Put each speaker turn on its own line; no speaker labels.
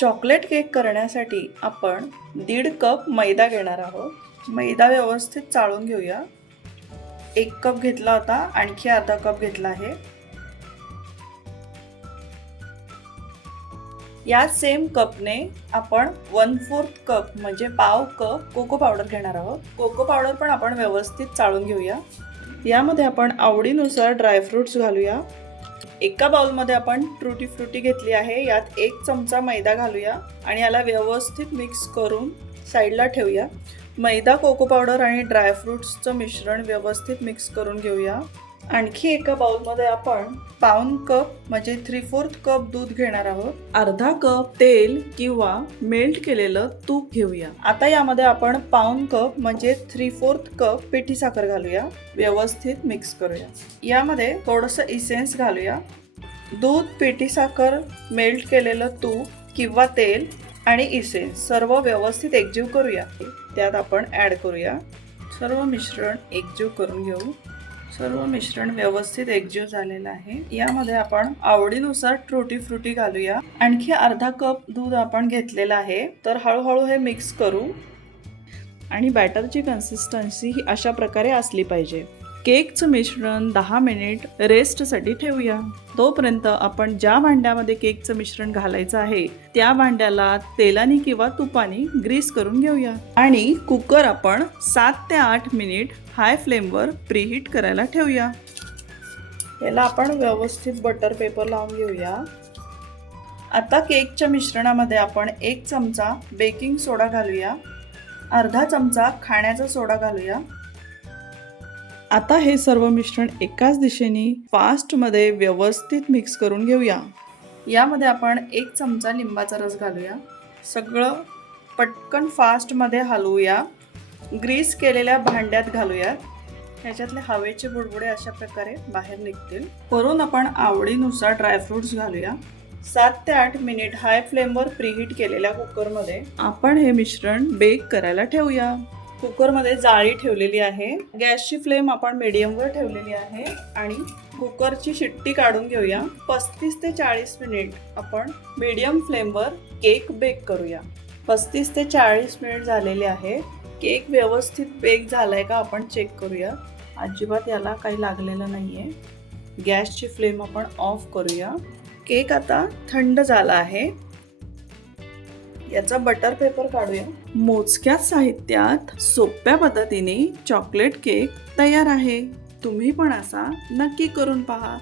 Chocolate cake करण्यासाठी आपण दीड कप मैदा घेणार आहोत. मैदा व्यवस्थित चाळून घेऊया. एक कप घेतला होता आणखी अर्धा कप घेतला आहे. या सेम कपने आपण वन फोर्थ कप म्हणजे पाव कप कोको पावडर घेणार आहोत. कोको पावडर पण आपण व्यवस्थित चाळून घेऊया. यामध्ये आपण आवडीनुसार ड्रायफ्रुट्स घालूया. एका बाउलमध्ये आपण ट्रुटी फ्रुटी घेतली आहे. यात एक चमचा मैदा घालूया आणि याला व्यवस्थित मिक्स करून साईडला ठेवूया. मैदा कोको पावडर आणि ड्रायफ्रुट्सचं मिश्रण व्यवस्थित मिक्स करून घेऊया. आणखी एका बाउलमध्ये आपण पाऊन कप म्हणजे थ्री फोर्थ कप दूध घेणार आहोत. अर्धा कप तेल किंवा मेल्ट केलेलं तूप घेऊया. आता यामध्ये आपण पाऊन कप म्हणजे थ्री फोर्थ कप पिठी साखर घालूया. व्यवस्थित मिक्स करूया. यामध्ये थोडंसं इसेन्स घालूया. दूध पिठी साखर मेल्ट केलेलं तूप किंवा तेल आणि इसेन्स सर्व व्यवस्थित एकजीव करूया. त्यात आपण ॲड करूया. सर्व मिश्रण एकजीव करून घेऊ. सर्व मिश्रण व्यवस्थित एकजीव झालेलं आहे. यामध्ये आपण आवडीनुसार ट्रुटी फ्रुटी घालूया. आणखी अर्धा कप दूध आपण घेतलेलं आहे. तर हळूहळू हे मिक्स करू. आणि बॅटरची कन्सिस्टन्सी ही अशा प्रकारे असली पाहिजे. केकचं मिश्रण दहा मिनिट रेस्टसाठी ठेवूया. तोपर्यंत आपण ज्या भांड्यामध्ये केकचं मिश्रण घालायचं आहे त्या भांड्याला तेलाने किंवा तुपाने ग्रीस करून घेऊया. आणि कुकर आपण सात ते आठ मिनिट हाय फ्लेमवर प्रीहीट करायला ठेवूया. याला आपण व्यवस्थित बटर पेपर लावून घेऊया. आता केकच्या मिश्रणामध्ये आपण एक चमचा बेकिंग सोडा घालूया. अर्धा चमचा खाण्याचा सोडा घालूया. आता हे सर्व मिश्रण एकाच दिशेने फास्टमध्ये व्यवस्थित मिक्स करून घेऊया. यामध्ये आपण एक चमचा लिंबाचा रस घालूया. सगळं पटकन फास्टमध्ये हलवूया. ग्रीस केलेल्या भांड्यात घालूया. ह्याच्यातले हवेचे बुडबुडे अशा प्रकारे बाहेर निघतील. वरून आपण आवडीनुसार ड्रायफ्रुट्स घालूया. सात ते आठ मिनिट हाय फ्लेमवर प्रीहीट केलेल्या कुकरमध्ये आपण हे मिश्रण बेक करायला ठेवूया. कुकरमध्ये जाळी ठेवलेली आहे. गॅसची फ्लेम आपण मीडियमवर ठेवलेली आहे आणि कुकरची शिट्टी काढून घेऊया. पस्तीस ते चाळीस मिनिट आपण मीडियम फ्लेमवर केक बेक करूया. पस्तीस ते चाळीस मिनिट झालेले आहे. केक व्यवस्थित बेक झालाय का आपण चेक करूया. अजिबात याला काही लागलेलं नाहीये. गॅसची फ्लेम आपण ऑफ करूया. केक आता थंड झाला आहे. याचा बटर पेपर काढूया. मोजक्या साहित्यात सोप्या पद्धतीने चॉकलेट केक तयार आहे. तुम्ही पण असा नक्की करून पहा.